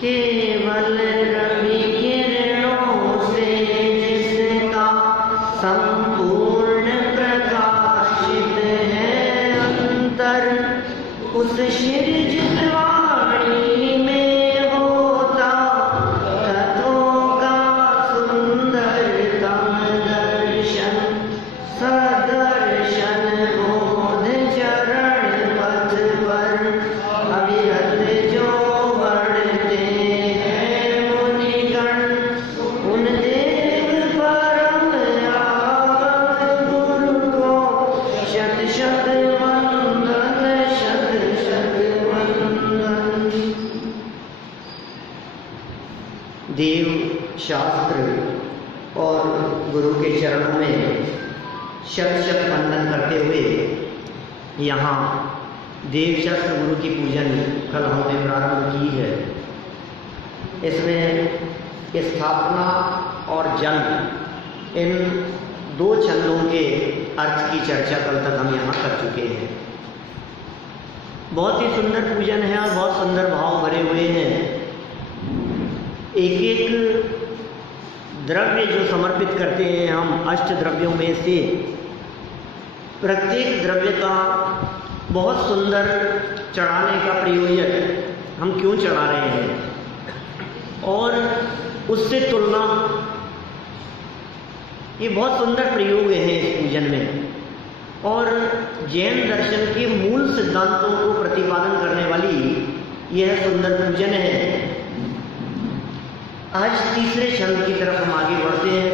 केवल रवि किरणों से जिसका संपूर्ण प्रकाशित है अंतर, उस शिरजित वाणी में होता तत्वों का सुंदरतम दर्शन। सदर्शन बोध चरण पथ पर अविरत जो बढ़ते हैं मुनिगण, उन देव परम आगत गुरु को शत शत वंदन, शत शत वंदन। देव शास्त्र और गुरु के चरणों में शत शत वंदन करते हुए यहाँ देव शास्त्र गुरु की पूजन कल हमने प्रारंभ की है। इसमें स्थापना और जन्म इन दो छंदों के अर्थ की चर्चा कल तक हम यहाँ कर चुके हैं। बहुत ही सुंदर पूजन है और बहुत सुंदर भाव भरे हुए हैं। एक एक द्रव्य जो समर्पित करते हैं हम अष्ट द्रव्यों में से, प्रत्येक द्रव्य का बहुत सुंदर चढ़ाने का प्रयोजन हम क्यों चढ़ा रहे हैं और उससे तुलना, ये बहुत सुंदर प्रयोग है इस पूजन में। और जैन दर्शन के मूल सिद्धांतों को प्रतिपादन करने वाली यह सुंदर पूजन है। आज तीसरे छंद की तरफ हम आगे बढ़ते हैं।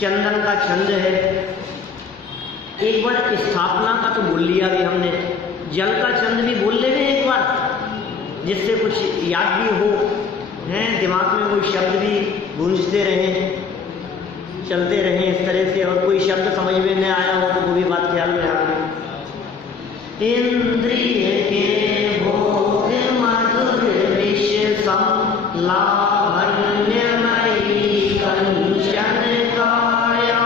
चंदन का छंद है। एक बार स्थापना का तो बोल लिया भी हमने, जल का छंद भी बोल ले एक बार, जिससे कुछ याद भी हो, हैं दिमाग में कोई शब्द भी गूंजते रहें, चलते रहें इस तरह से, और कोई शब्द समझ में न आया हो तो वो भी बात ख्याल में आ गई। इंद्रिय के भोग मधुर विष सम लावण्यमयी कंचन काया,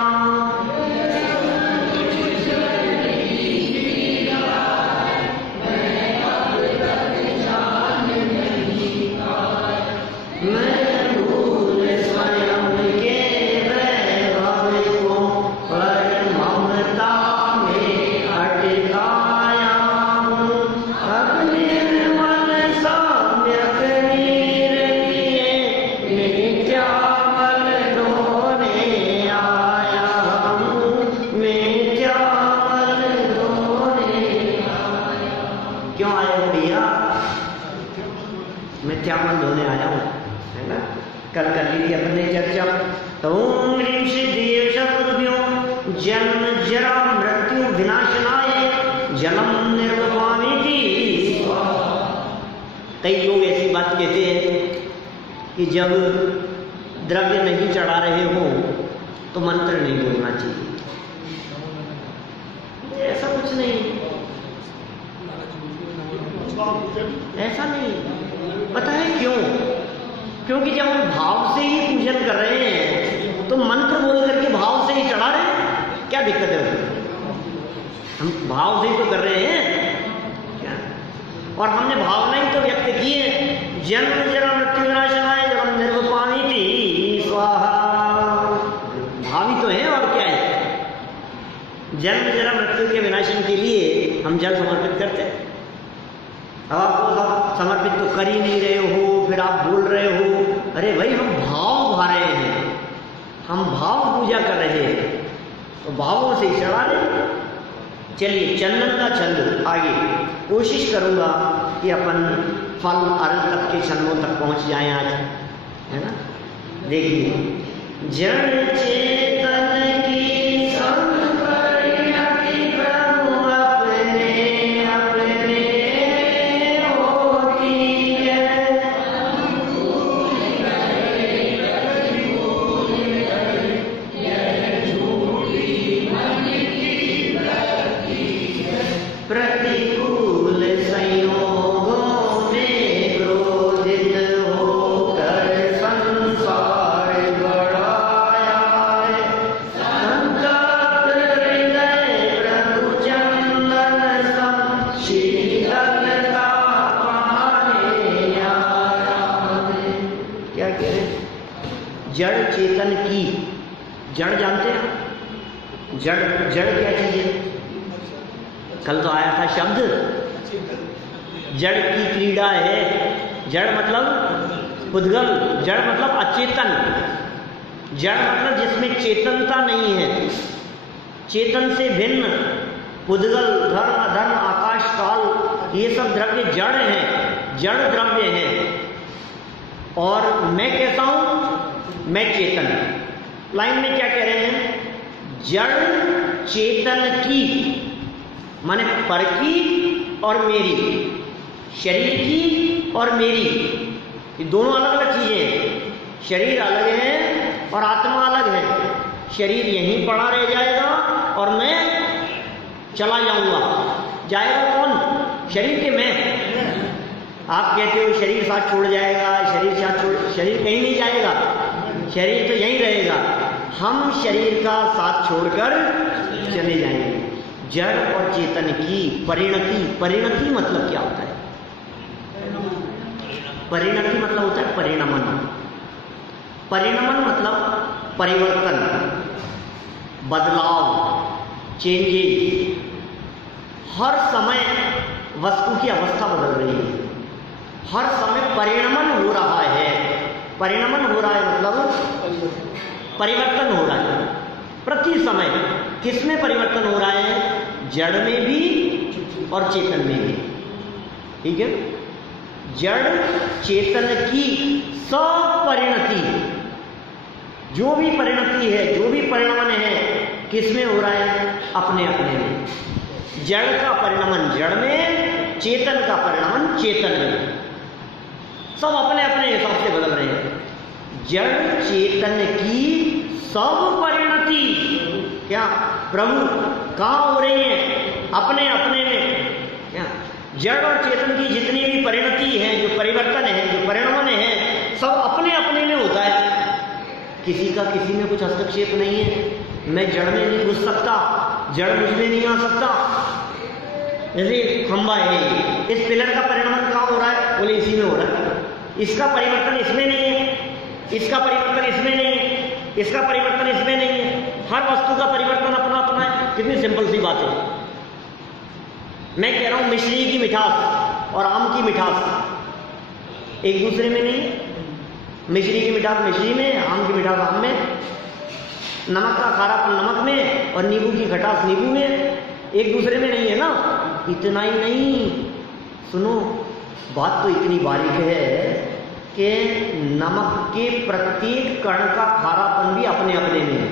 मैं भूल स्वयं के वैभव को पर ममता में अटकाया हूँ। अब निर्मल साम्यक नीर लिए नित्यामल ढोने आया हूँ, नित्यामल ढोने आया। क्यों आए हो भैया? मिथ्यामल धोने आया हूँ, है ना? कल कर ली थी अपने चर्चा। तो ओम ह्रीं सिद्धि शतुभ्यो जन्म जरा मृत्यु विनाशनाय जलम निर्वपामिति स्वाहा। कई लोग ऐसी बात कहते हैं कि जब द्रव्य नहीं चढ़ा रहे हो तो मंत्र नहीं बोलना चाहिए। ऐसा कुछ नहीं, ऐसा नहीं। पता है क्यों? क्योंकि जब हम भाव से ही पूजन कर रहे हैं तो मंत्र बोल करके भाव से ही चढ़ा रहे हैं, क्या दिक्कत है उसमें? हम भाव से ही तो कर रहे हैं क्या? और हमने भावना ही तो व्यक्त की है। जन्म जरा मृत्यु विनाशनाय जलम निर्वपामिति स्वाहा। भावी तो है और क्या है? जन्म जरा मृत्यु के विनाशन के लिए हम जल समर्पित करते हैं। अब आप समर्पित तो कर ही नहीं रहे हो, फिर आप बोल रहे हो। अरे भाई, हम भाव भा रहे हैं, हम भाव पूजा कर रहे हैं, तो भावों से ही चढ़ा रहे हैं। चलिए, चंदन का छंद आगे कोशिश करूंगा कि अपन फल अर्घ तक के छंदों तक पहुंच जाएं आज, है ना? देखिए, जड़ चेतन की प्रतिकूल संयोगों में क्रोधित होकर संसार बढ़ाया है। जड़ चेतन की। जड़ जानते हैं? जड़ जड़ क्या चीज है? कल तो आया था शब्द, जड़ की क्रीड़ा है। जड़ मतलब पुद्गल, जड़ मतलब अचेतन, जड़ मतलब जिसमें चेतनता नहीं है, चेतन से भिन्न। पुद्गल, धर्म, अधर्म, आकाश, काल, ये सब द्रव्य जड़ हैं, जड़ द्रव्य हैं। और मैं कहता हूं मैं चेतन। लाइन में क्या कह रहे हैं? जड़ चेतन की, माने पर की और मेरी, शरीर की और मेरी, ये दोनों अलग अलग चीजें हैं। शरीर अलग है और आत्मा अलग है। शरीर यहीं पड़ा रह जाएगा और मैं चला जाऊंगा। जाएगा कौन? शरीर के मैं। आप कहते हो शरीर साथ छोड़ जाएगा, शरीर साथ छोड़, शरीर कहीं नहीं जाएगा, शरीर तो यहीं रहेगा। हम शरीर का साथ छोड़कर चले जाएंगे। जड़ और चेतन की परिणति। परिणति मतलब क्या होता है? परिणति मतलब होता है परिणमन। परिणमन मतलब परिवर्तन, बदलाव, चेंजेस। हर समय वस्तु की अवस्था बदल रही है, हर समय परिणमन हो रहा है। परिणमन हो रहा है मतलब परिवर्तन हो रहा है प्रति समय। किसमें परिवर्तन हो रहा है? जड़ में भी और चेतन में भी। ठीक है? जड़ चेतन की सपरिणति, जो भी परिणति है, जो भी परिणमन है, किसमें हो रहा है? अपने अपने में। जड़ का परिणमन जड़ में, चेतन का परिणमन चेतन में। सब अपने अपने हिसाब से बदल रहे हैं। जड़ चेतन की सब परिणति, क्या प्रभु कहाँ हो रही है? अपने अपने में। क्या जड़ और चेतन की जितनी भी परिणति है, जो परिवर्तन है, जो परिणमन है, सब अपने अपने में होता है। किसी का किसी में कुछ हस्तक्षेप नहीं है। मैं जड़ में नहीं घुस सकता, जड़ मुझ में नहीं आ सकता। जैसे खंबा है, इस पिलर का परिणमन कहाँ हो रहा है? बोले इसी में हो रहा है। इसका परिवर्तन इसमें नहीं है, इसका परिवर्तन इसमें नहीं है, इसका परिवर्तन इसमें नहीं है। हर वस्तु का परिवर्तन अपना अपना है। कितनी सिंपल सी बात है। मैं कह रहा हूं मिश्री की मिठास और आम की मिठास एक दूसरे में नहीं है। मिश्री की मिठास मिश्री में, आम की मिठास आम में, नमक का खारापन नमक में और नींबू की खटास नींबू में, एक दूसरे में नहीं है ना। इतना ही नहीं, सुनो, बात तो इतनी बारीक है कि नमक के प्रत्येक कण का खारापन भी अपने अपने में है।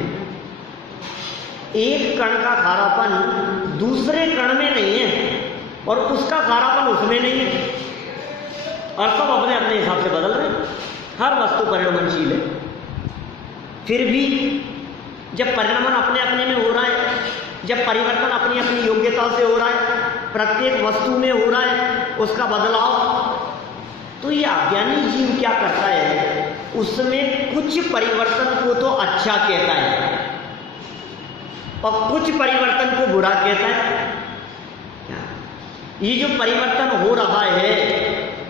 एक कण का खारापन दूसरे कण में नहीं है और उसका खारापन उसमें नहीं है, और सब अपने अपने हिसाब से बदल रहे हैं। हर वस्तु परिणमनशील है। फिर भी जब परिणमन अपने अपने में हो रहा है, जब परिवर्तन अपनी अपनी योग्यता से हो रहा है, प्रत्येक वस्तु में हो रहा है उसका बदलाव, तो ये अज्ञानी जीव क्या करता है? उसमें कुछ परिवर्तन को तो अच्छा कहता है और कुछ परिवर्तन को बुरा कहता है। ये जो परिवर्तन हो रहा है,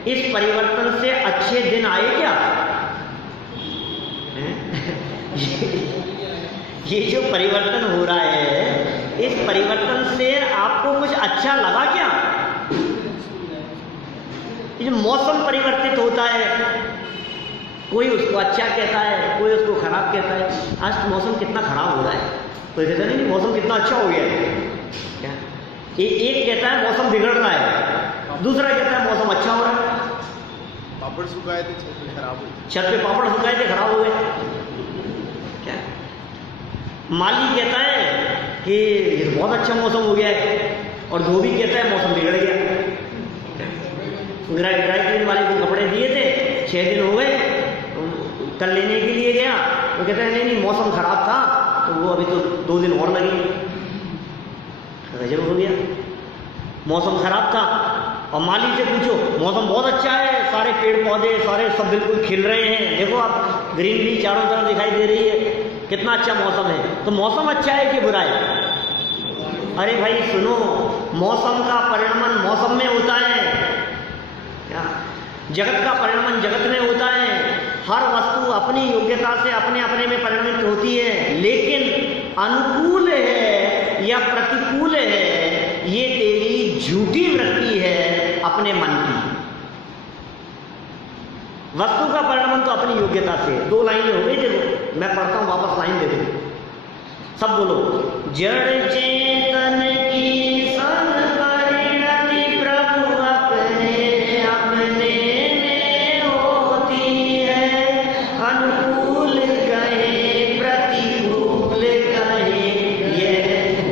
इस परिवर्तन से अच्छे दिन आए क्या? ये जो परिवर्तन हो रहा है, इस परिवर्तन से आपको कुछ अच्छा लगा क्या? ये मौसम परिवर्तित होता है, कोई उसको अच्छा कहता है, कोई उसको खराब कहता है। आज तो मौसम कितना खराब हो रहा है, कोई कहता नहीं मौसम कितना अच्छा हो गया है। क्या एक कहता है मौसम बिगड़ रहा है, दूसरा कहता है मौसम अच्छा हो रहा है। पापड़ सुखाए थे, छत पे खराब हो गए, छत पे पापड़ सुखाए थे, खराब हो गए। क्या माली कहता है कि ये बहुत अच्छा मौसम हो गया है, और धोबी कहता है मौसम बिगड़ गया। ड्राई क्लीन वाले को कपड़े दिए थे, 6 दिन हो गए, कल लेने के लिए गया तो कहता है नहीं मौसम खराब था, तो वो अभी तो 2 दिन और लगे। गजब हो गया, मौसम खराब था। और माली से पूछो मौसम बहुत अच्छा है, सारे पेड़ पौधे सारे सब बिल्कुल खिल रहे हैं, देखो आप ग्रीनरी चारों तरफ दिखाई दे रही है, कितना अच्छा मौसम है। तो मौसम अच्छा है कि बुरा है? अरे भाई सुनो, मौसम का परिणमन मौसम में होता है, क्या जगत का परिणमन जगत में होता है। हर वस्तु अपनी योग्यता से अपने अपने में परिणमित होती है, लेकिन अनुकूल है या प्रतिकूल है ये तेरी झूठी वृत्ति है अपने मन की। वस्तु का परिणमन तो अपनी योग्यता से। 2 लाइनें हो गई, देखो मैं पढ़ता हूं, वापस लाइन दे दो, सब बोलो। जड़ चेतन की सन परिणति प्रभु अपने अपने में होती है, अनुकूल कहे प्रतिकूल कहे ये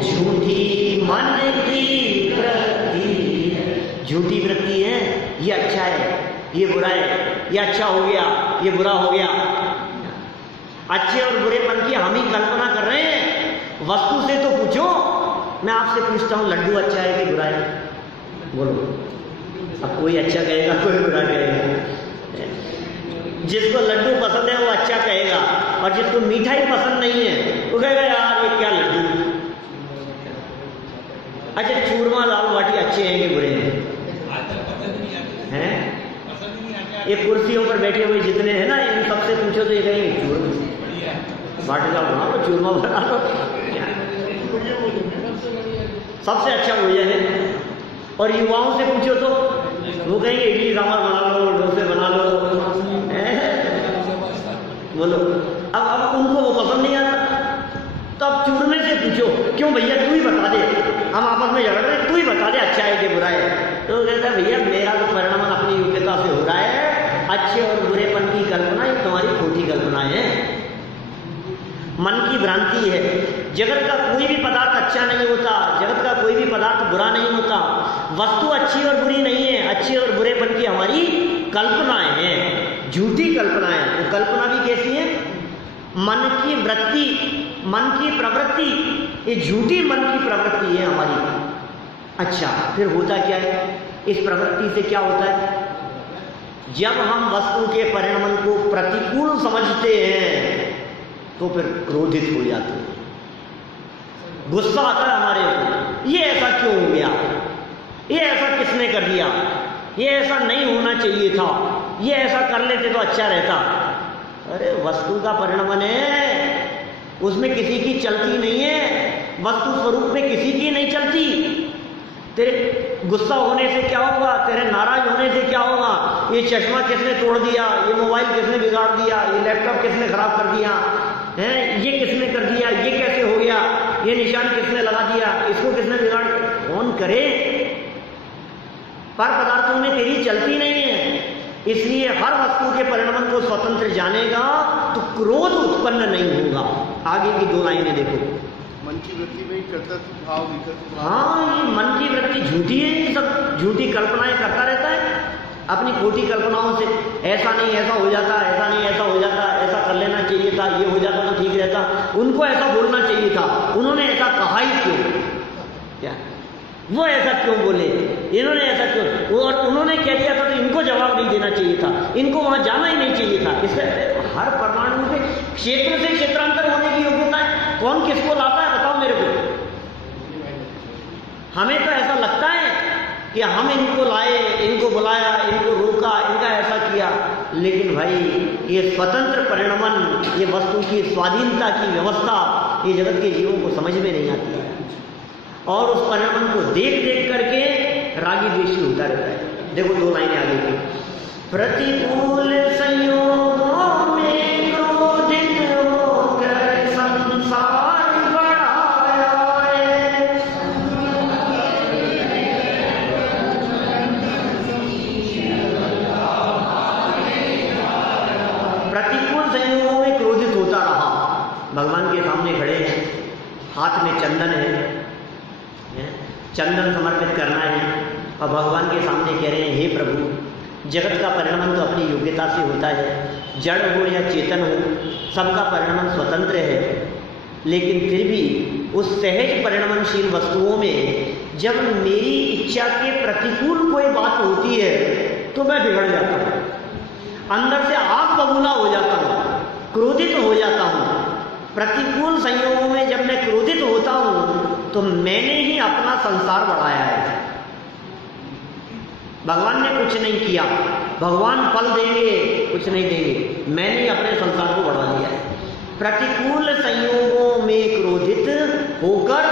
झूठी मन की वृत्ति है। झूठी वृत्ति है, ये अच्छा है ये बुरा है, ये अच्छा हो गया ये बुरा हो गया। अच्छे और बुरेपन की हम ही कल्पना कर रहे हैं। वस्तु से तो पूछो। मैं आपसे पूछता हूं लड्डू अच्छा है कि बुरा है, बोलो। अब कोई अच्छा कहेगा कोई बुरा कहेगा। जिसको लड्डू पसंद है वो अच्छा कहेगा, और जिसको मिठाई पसंद नहीं है वो कहेगा यार ये क्या लड्डू। अच्छा चूरमा दाल बाटी अच्छे हैं कि बुरे हैं? ये कुर्सियों पर बैठे हुए जितने हैं ना, इन सबसे पूछो तो ये कहेंगे चूरमा बाटी दाल बना लो, चूरमा बना लो, सबसे अच्छा भोजन है। और युवाओं से पूछो तो वो कहेंगे इडली सांभर बना लो, डोसे बना लो, बोलो। अब उनको वो पसंद नहीं आता। तो अब चूरमे से पूछो, क्यों भैया तू ही बता दे, हम आपस में झगड़ रहे, तू ही बता दे अच्छा है कि बुरा है। तो कहता है भैया मेरा तो परिणमन अपनी योग्यता से हो रहा है, अच्छे और बुरेपन की कल्पना ये तुम्हारी खोटी कल्पनाएं हैं, मन की भ्रांति है। जगत का कोई भी पदार्थ अच्छा नहीं होता, जगत का कोई भी पदार्थ बुरा नहीं होता। वस्तु अच्छी और बुरी नहीं है, अच्छे और बुरेपन की हमारी कल्पनाएं हैं, झूठी कल्पनाएं। वो कल्पना भी कैसी है? मन की वृत्ति, मन की प्रवृत्ति, ये झूठी मन की प्रवृत्ति है हमारी। अच्छा फिर होता क्या है? इस प्रवृत्ति से क्या होता है? जब हम वस्तु के परिणमन को प्रतिकूल समझते हैं तो फिर क्रोधित हो जाते हैं, गुस्सा आता है हमारे ऊपर, ये ऐसा क्यों हो गया, ये ऐसा किसने कर दिया, ये ऐसा नहीं होना चाहिए था, ये ऐसा कर लेते तो अच्छा रहता। अरे वस्तु का परिणमन है, उसमें किसी की चलती नहीं है, वस्तु स्वरूप में किसी की नहीं चलती। तेरे गुस्सा होने से क्या होगा, तेरे नाराज होने से क्या होगा, ये चश्मा किसने तोड़ दिया, ये मोबाइल किसने बिगाड़ दिया, ये लैपटॉप किसने खराब कर दिया है, ये किसने कर दिया, ये कैसे हो गया, ये निशान किसने लगा दिया, इसको किसने बिगाड़, कौन करे। पर पदार्थों में तेरी चलती नहीं है, इसलिए हर वस्तु के परिणमन को स्वतंत्र जानेगा तो क्रोध उत्पन्न नहीं होगा। आगे की 2 लाइनें देखो। मन की वृत्ति में कर्तव्य भाव विकल्प भाव। हाँ ये मन की वृत्ति झूठी है, ये सब झूठी कल्पनाएं करता रहता है अपनी खोटी कल्पनाओं से। ऐसा नहीं ऐसा हो जाता, ऐसा नहीं ऐसा हो जाता, ऐसा कर लेना चाहिए था, ये हो जाता तो ठीक रहता, उनको ऐसा बोलना चाहिए था, उन्होंने ऐसा कहा ही क्यों, क्या वो ऐसा क्यों बोले, इन्होंने ऐसा क्यों, और उन्होंने कह दिया था तो इनको जवाब नहीं देना चाहिए था, इनको वहां जाना ही नहीं चाहिए था। इससे हर परमाणु के क्षेत्र से क्षेत्रांतर होने की योग्यता है। कौन किसको लाता है बताओ मेरे को। हमें तो ऐसा लगता है कि हम इनको लाए, इनको बुलाया, इनको रोका, इनका ऐसा किया, लेकिन भाई ये स्वतंत्र परिणमन, ये वस्तु की स्वाधीनता की व्यवस्था ये जगत के जीवों को समझ में नहीं आती है, और उस परिणमन को देख देख करके रागी द्वेषी होता रहता है। देखो 2 लाइनें आगे की। प्रतिकूल संयोगों में क्रोधित होकर संसार बढ़ाया है। प्रतिकूल संयोगों में क्रोधित होता रहा। भगवान के सामने खड़े हैं, हाथ में चंदन है, चंदन समर्पित करना है, और भगवान के सामने कह रहे हैं हे प्रभु जगत का परिणमन तो अपनी योग्यता से होता है, जड़ हो या चेतन हो सबका परिणमन स्वतंत्र है, लेकिन फिर भी उस सहज परिणमनशील वस्तुओं में जब मेरी इच्छा के प्रतिकूल कोई बात होती है तो मैं बिगड़ जाता हूँ, अंदर से आग बबूला हो जाता हूँ, क्रोधित हो जाता हूँ। प्रतिकूल संयोगों में जब मैं क्रोधित होता हूं तो मैंने ही अपना संसार बढ़ाया है, भगवान ने कुछ नहीं किया। भगवान फल देंगे, कुछ नहीं देंगे। मैंने अपने संसार को बढ़ा दिया है। प्रतिकूल संयोगों में क्रोधित होकर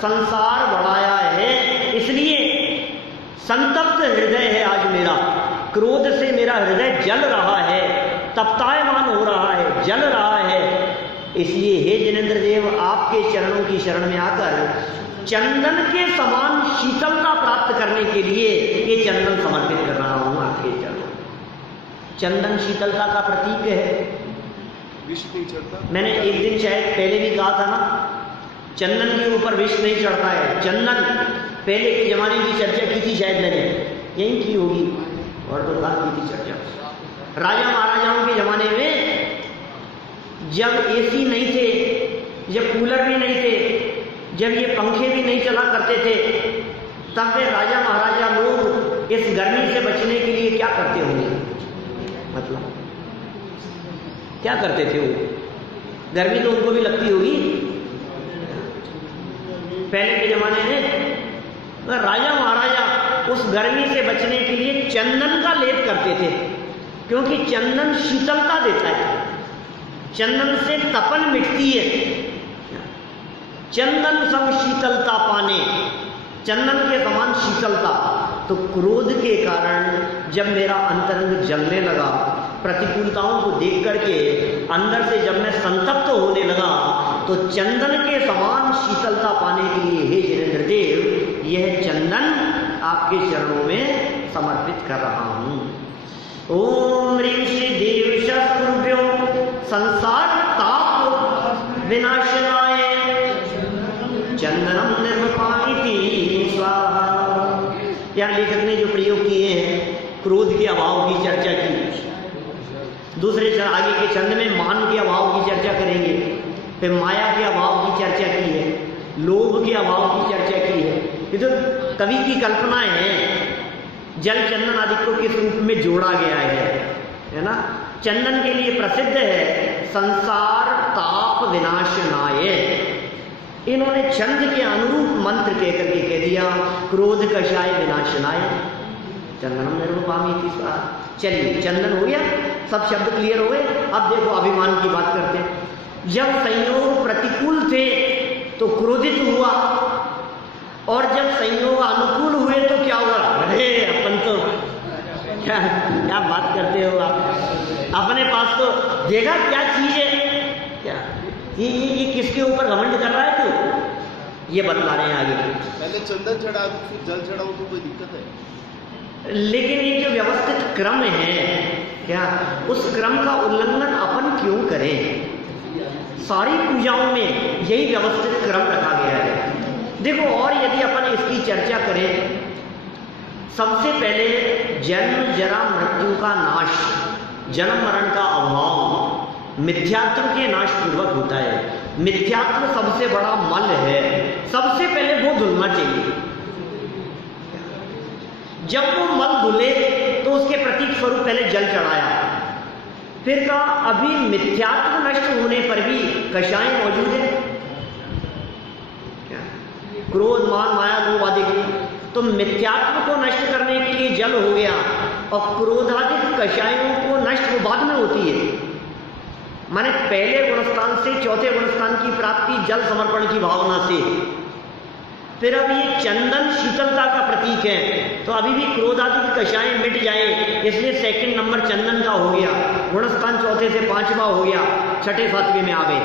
संसार बढ़ाया है, इसलिए संतप्त हृदय है आज मेरा। क्रोध से मेरा हृदय जल रहा है, तप्तायमान हो रहा है, जल रहा है। इसलिए हे जिनेंद्र देव, आपके चरणों की शरण में आकर चंदन के समान शीतलता प्राप्त करने के लिए ये चंदन समर्पित कर रहा हूं आपके चरणों। चंदन शीतलता का प्रतीक है। विष नहीं चढ़ता। मैंने एक दिन शायद पहले भी कहा था ना, चंदन के ऊपर विष नहीं चढ़ता है। चंदन पहले के जमाने की चर्चा की थी, शायद मैंने यही की होगी और तो बात की थी चर्चा। राजा महाराजाओं के जमाने में जब एसी नहीं थे, जब कूलर भी नहीं थे, जब ये पंखे भी नहीं चला करते थे, तब वे राजा महाराजा लोग इस गर्मी से बचने के लिए क्या करते होंगे? मतलब क्या करते थे वो? गर्मी तो उनको भी लगती होगी। पहले के जमाने में राजा महाराजा उस गर्मी से बचने के लिए चंदन का लेप करते थे, क्योंकि चंदन शीतलता देता है। चंदन से तपन मिटती है। चंदन सम शीतलता पाने, चंदन के समान शीतलता। तो क्रोध के कारण जब मेरा अंतरंग जलने लगा, प्रतिकूलताओं को देख करके अंदर से जब मैं संतप्त होने लगा, तो चंदन के समान शीतलता पाने के लिए हे जिनेंद्र देव, यह चंदन आपके चरणों में समर्पित कर रहा हूं। ओम ह्रीं श्री देव शस्त्रुभ्यो संसार ताप विनाशनाय चंदनम निर्वपामिति स्वाहा। यहाँ लेखक ने जो प्रयोग किए हैं, क्रोध के अभाव की चर्चा की, दूसरे आगे के छंद में मान के अभाव की चर्चा करेंगे, फिर माया के अभाव की चर्चा की है, लोभ के अभाव की चर्चा की है। ये तो कवि की कल्पनाएं हैं। जल चंदन आदि को किस रूप में जोड़ा गया है ना। चंदन के लिए प्रसिद्ध है संसार ताप विनाशनाय। इन्होंने छंद के अनुरूप मंत्र कह करके कह दिया, क्रोध कषाय विनाशनाय चंदनम निर्वपामिति स्वाहा। चलिए, चंदन हो गया, सब शब्द क्लियर हो गए। अब देखो अभिमान की बात करते हैं। जब संयोग प्रतिकूल थे तो क्रोधित हुआ, और जब संयोग अनुकूल हुए तो क्या हुआ? अरे अपन तो क्या बात करते हो आप? अपने पास तो देखा क्या चीज है क्या? ये किसके ऊपर घमंड कर रहा है तू? ये बतला रहे हैं आगे। पहले चंदन चढ़ा, फिर जल चढ़ाओ तो कोई दिक्कत है? लेकिन ये जो व्यवस्थित क्रम है क्या, उस क्रम का उल्लंघन अपन क्यों करें? सारी पूजाओं में यही व्यवस्थित क्रम रखा गया है। देखो, और यदि अपन इसकी चर्चा करें, सबसे पहले जन्म जरा मृत्यु का नाश, जन्म मरण का अभाव मिथ्यात्व के नाश पूर्वक होता है। मिथ्यात्व सबसे बड़ा मल है, सबसे पहले वो धुलना चाहिए। जब वो मल धुले तो उसके प्रतीक स्वरूप पहले जल चढ़ाया, फिर कहा अभी मिथ्यात्व नष्ट होने पर भी कषाय मौजूद है। क्रोध मान माया लोभ आदि, तो मिथ्यात्व को नष्ट करने के लिए जल हो गया, और क्रोधादि कषायों को नष्ट वो बाद में होती है। माने पहले गुणस्थान से चौथे गुणस्थान की प्राप्ति जल समर्पण की भावना से। फिर अब ये चंदन शीतलता का प्रतीक है, तो अभी भी क्रोधादि कषाय मिट जाए, इसलिए सेकंड नंबर चंदन का हो गया। गुणस्थान चौथे से पांचवा हो गया, छठे सातवें में आ गए।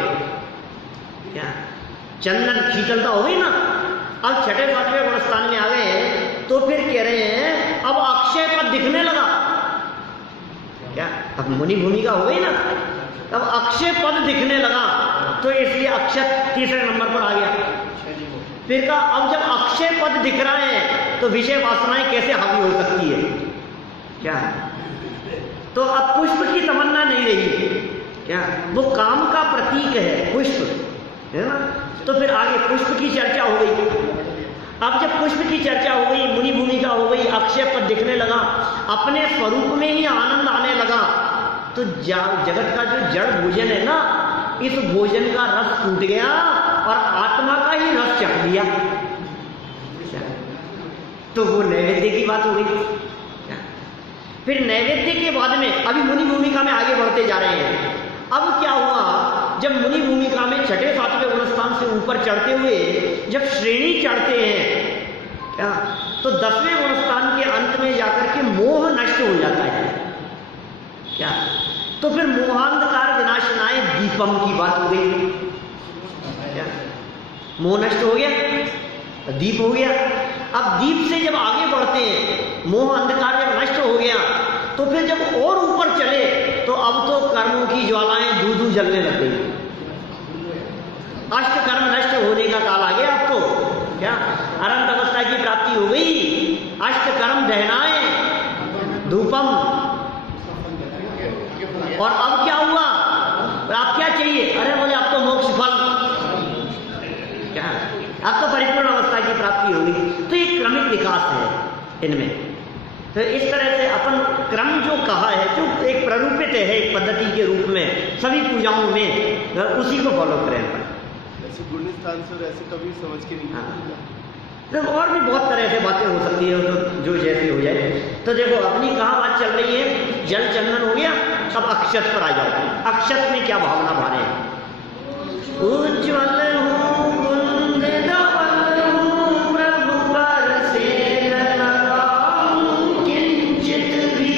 क्या चंदन शीतलता हो गई ना? अब छठे सातवें गुणस्थान में आ गए, तो फिर कह रहे हैं अब अक्षय पद दिखने लगा। क्या अब मुनि भूमिका हो गई ना, अब अक्षय पद दिखने लगा, तो इसलिए अक्षय तीसरे नंबर पर आ गया। फिर कहा अब जब अक्षय पद दिख रहा है तो विषय वासनाएं कैसे हावी हो सकती है? क्या तो अब पुष्प की तमन्ना नहीं रही। क्या वो काम का प्रतीक है पुष्प, है ना? तो फिर आगे पुष्प की चर्चा हो गई। अब जब पुष्प की चर्चा हो गई, मुनि भूमिका हो गई, अक्षय पद दिखने लगा, अपने स्वरूप में ही आनंद आने लगा, तो जगत का जो जड़ भोजन है ना, इस भोजन का रस टूट गया और आत्मा का ही रस चख दिया। तो वो नैवेद्य की बात हो गई। फिर नैवेद्य के बाद में अभी मुनि भूमिका में आगे बढ़ते जा रहे हैं। अब क्या हुआ, जब मुनि भूमिका में छठे सातवें गुणस्थान से ऊपर चढ़ते हुए जब श्रेणी चढ़ते हैं क्या, तो 10वें गुणस्थान के अंत में जाकर के मोह नष्ट हो जाता है क्या। तो फिर मोहांधकार विनाशनाय दीपम की बात हो गई क्या, मोह नष्ट हो गया, दीप हो गया। अब दीप से जब आगे बढ़ते हैं, मोह अंधकार जब नष्ट हो गया, तो फिर जब और ऊपर चले तो अब तो कर्मों की ज्वालाएं धू धू जलने लग गई। अष्ट कर्म नष्ट होने का काल आ गया अब तो क्या, अनंत अवस्था की प्राप्ति हो गई। अष्ट कर्म दहनाए धूपम। और अब क्या हुआ, अब क्या चाहिए, अरे बोले अब तो मोक्ष फल क्या, अब तो परिपूर्ण अवस्था की प्राप्ति होगी। तो ये क्रमिक विकास है इनमें। तो इस तरह से अपन क्रम जो कहा है, जो एक प्ररूपित है एक पद्धति के रूप में सभी पूजाओं में, उसी को फॉलो करें अपन। ऐसे गुणस्थान से और ऐसे कभी समझ के नहीं। हाँ। तो और भी बहुत तरह से बातें हो सकती है, तो जो जैसी हो जाए। तो देखो अपनी कहाँ बात चल रही है, जल चंदन हो गया, अब अक्षत पर आ जाओ। अक्षत में क्या भावना भारे, उज्ज्वल हूँ कुंद धवल हूँ प्रभु पर से लगाऊं किंचित भी,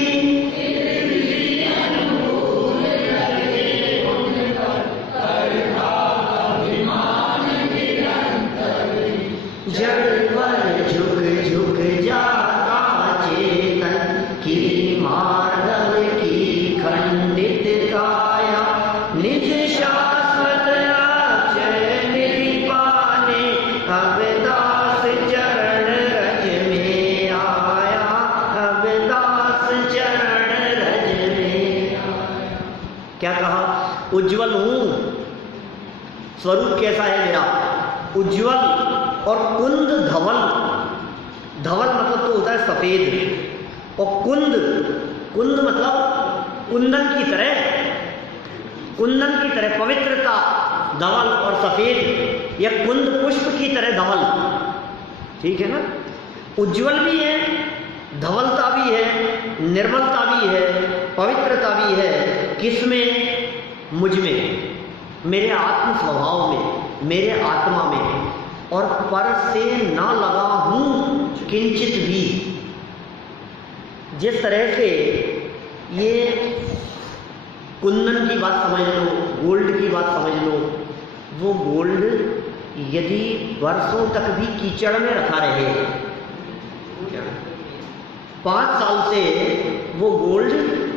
जड़ पर झुक झुक जाता चेतन की मार्दव की खंडित काया, निज शाश्वत अक्षय निधि पाने अब दास चरण रज में आया, अब दास चरण रज में आया। क्या कहा, उज्ज्वल हूं, स्वरूप कैसा है मेरा, उज्ज्वल। और कुंद धवल, धवल मतलब तो होता है सफेद, और कुंद, कुंद मतलब कुंदन की तरह, कुंदन की तरह पवित्रता, धवल और सफेद, या कुंद पुष्प की तरह धवल, ठीक है ना। उज्ज्वल भी है, धवलता भी है, निर्मलता भी है, पवित्रता भी है। किसमें, मुझ में, मेरे आत्म स्वभाव में, मेरे आत्मा में। और पर से ना लगा हूं किंचित भी। जिस तरह से ये कुंदन की बात समझ लो, गोल्ड की बात समझ लो, वो गोल्ड यदि वर्षों तक भी कीचड़ में रखा रहे, 5 साल से वो गोल्ड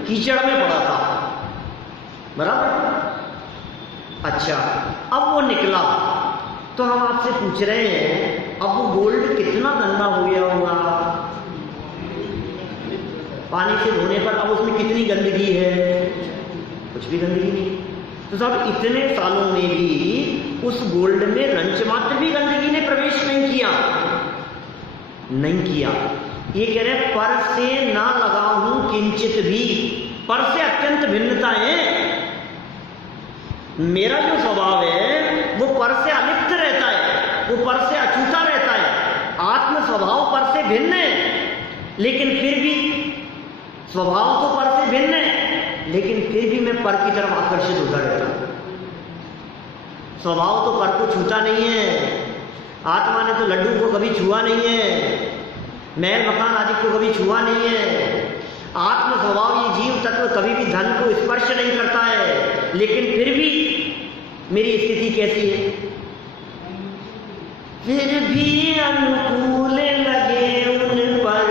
कीचड़ में पड़ा था, बराबर। अच्छा, अब वो निकला, तो हम आपसे पूछ रहे हैं, अब वो गोल्ड कितना गंदा हो गया होगा, पानी से धोने पर अब उसमें कितनी गंदगी है, कुछ भी गंदगी नहीं। तो साहब इतने सालों में भी उस गोल्ड में रंच मात्र भी गंदगी ने प्रवेश नहीं किया, नहीं किया। ये कह रहे हैं पर से ना लगा हूं किंचित भी। पर से अत्यंत भिन्नता है। मेरा जो स्वभाव है वो पर से अलिप्त रहता है, वो पर से अछूता रहता है। आत्म स्वभाव पर से भिन्न है, लेकिन फिर भी स्वभाव तो पर से भिन्न है, लेकिन फिर भी मैं पर की तरफ आकर्षित होता रहता हूं। स्वभाव तो पर को छूता नहीं है। आत्मा ने तो लड्डू को कभी छुआ नहीं है, महल मकान आदि को कभी छुआ नहीं है। आत्म स्वभाव ये जीव तत्व कभी भी धन को स्पर्श नहीं करता है, लेकिन फिर भी मेरी स्थिति कैसी है, फिर भी अनुकूल लगे उन पर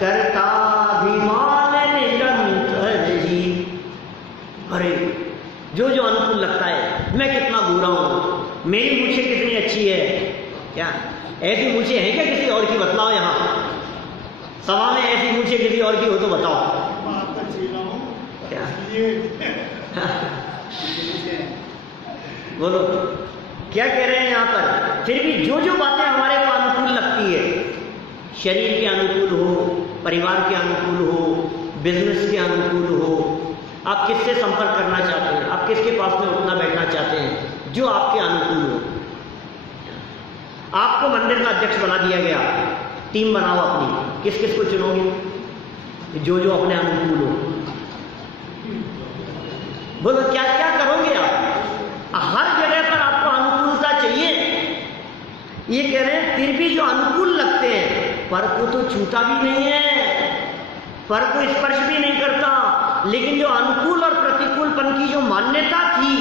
करता अभिमान निरंतर ही। अरे जो जो अनुकूल लगता है, मैं कितना बुरा हूं, मेरी मूछें कितनी अच्छी है, क्या ऐसी मूछें हैं क्या किसी और की, बतलाओ। यहाँ सभा में ऐसी मूछें किसी और की हो तो बताओ। क्या बोलो, क्या कह रहे हैं यहाँ पर। फिर भी जो जो बातें हमारे को अनुकूल लगती है, शरीर के अनुकूल हो, परिवार के अनुकूल हो, बिजनेस के अनुकूल हो, आप किससे संपर्क करना चाहते हैं, आप किसके पास में उठना बैठना चाहते हैं, जो आपके अनुकूल हो। आपको मंदिर का अध्यक्ष बना दिया गया, टीम बनाओ अपनी, किस किस को चुनोगे, जो जो अपने अनुकूल हो। बोलो क्या क्या करोगे आप? हर जगह पर आपको अनुकूलता चाहिए। ये कह रहे हैं फिर भी जो अनुकूल लगते हैं पर को तो छूता भी नहीं है, पर को स्पर्श भी नहीं करता, लेकिन जो अनुकूल और प्रतिकूलपन की जो मान्यता थी,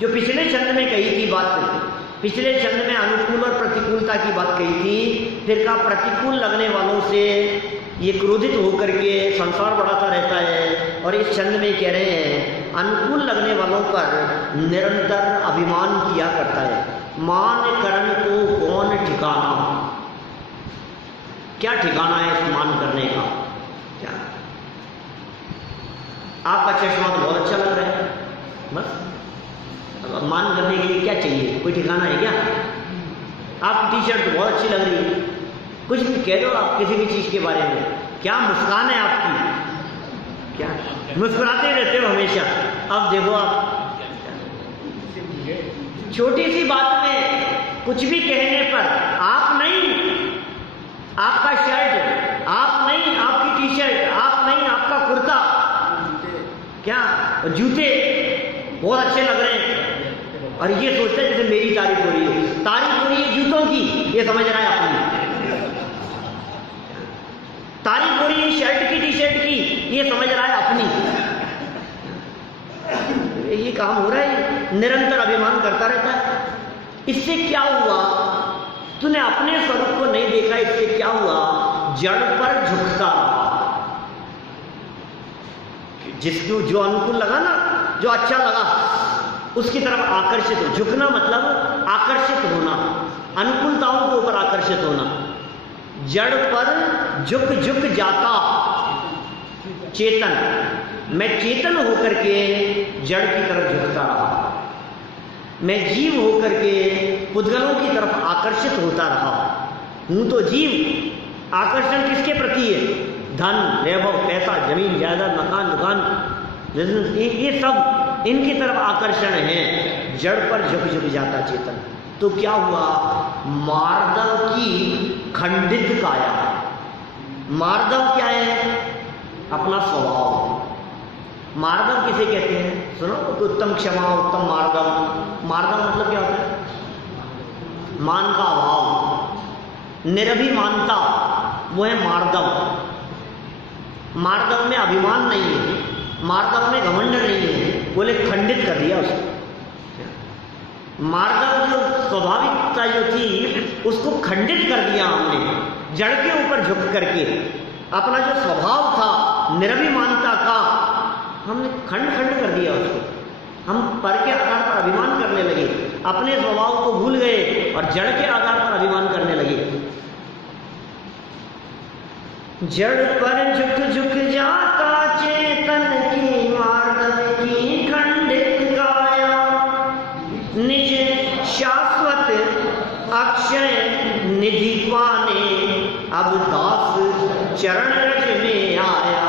जो पिछले छंद में कही थी बात, पिछले छंद में अनुकूल और प्रतिकूलता की बात कही थी, फिर का प्रतिकूल लगने वालों से ये क्रोधित होकर के संसार बढ़ाता रहता है। और इस छंद में कह रहे हैं अनुकूल लगने वालों पर निरंतर अभिमान किया करता है। मान करण को कौन ठिकाना? क्या ठिकाना है इस मान करने का? क्या आपका चश्मा तो बहुत अच्छा लग रहा है, बस मान करने के लिए क्या चाहिए? कोई ठिकाना है क्या? आपकी टी शर्ट तो बहुत अच्छी लग रही है, कुछ भी कह दो आप किसी भी चीज के बारे में, क्या मुस्कान है आपकी, क्या मुस्कुराते रहते हो हमेशा। अब देखो आप छोटी सी बात में कुछ भी कहने पर आप नहीं, आपका शर्ट, आप नहीं आपकी टी शर्ट, आप नहीं आपका कुर्ता, क्या जूते बहुत अच्छे लग रहे हैं, और ये सोचते हैं जैसे मेरी तारीफ हो रही है। तारीफ हो रही है जूतों की, ये समझ रहा है अपनी। तारीफ हो रही है शर्ट की, टी शर्ट की, ये समझ रहा है अपनी। ये काम हो रहा है, निरंतर अभिमान करता रहता है। इससे क्या हुआ? तूने अपने स्वरूप को नहीं देखा, इससे क्या हुआ? जड़ पर झुकता, जिसको जो अनुकूल लगा ना, जो अच्छा लगा उसकी तरफ आकर्षित हो। झुकना मतलब आकर्षित होना, अनुकूलताओं के ऊपर आकर्षित होना। जड़ पर झुक झुक जाता चेतन, मैं चेतन होकर के जड़ की तरफ झुकता रहा, मैं जीव होकर के पुद्गलों की तरफ आकर्षित होता रहा। हूं तो जीव, आकर्षण किसके प्रति है? धन, वैभव, पैसा, जमीन, जायदाद, मकान, दुकान, ये सब इनकी तरफ आकर्षण है। जड़ पर झुक झुक जाता चेतन। तो क्या हुआ? मार्दव की खंडित काया। मार्दव क्या है? अपना स्वभाव। मार्दव किसे कहते हैं? सुनो, उत्तम क्षमा, उत्तम मार्दव। मार्दव मतलब क्या होता है? मान का अभाव, निरभिमानता, वो है मार्दव। मार्दव में अभिमान नहीं है, मार्दव में घमंड नहीं है, बोले खंडित कर दिया उसको। मार्दव जो स्वाभाविकता जो थी उसको खंडित कर दिया हमने, जड़ के ऊपर झुक करके। अपना जो स्वभाव था निरभिमानता का, हमने खंड खंड कर दिया उसको। हम पर के आधार पर अभिमान करने लगे, अपने स्वभाव को भूल गए और जड़ के आधार पर अभिमान करने लगे। जड़ पर झुक झुक जाता चेतन की, मार्दव की खंडित काया। निज शाश्वत अक्षय निधि पाने, अब दास चरण रज में आया।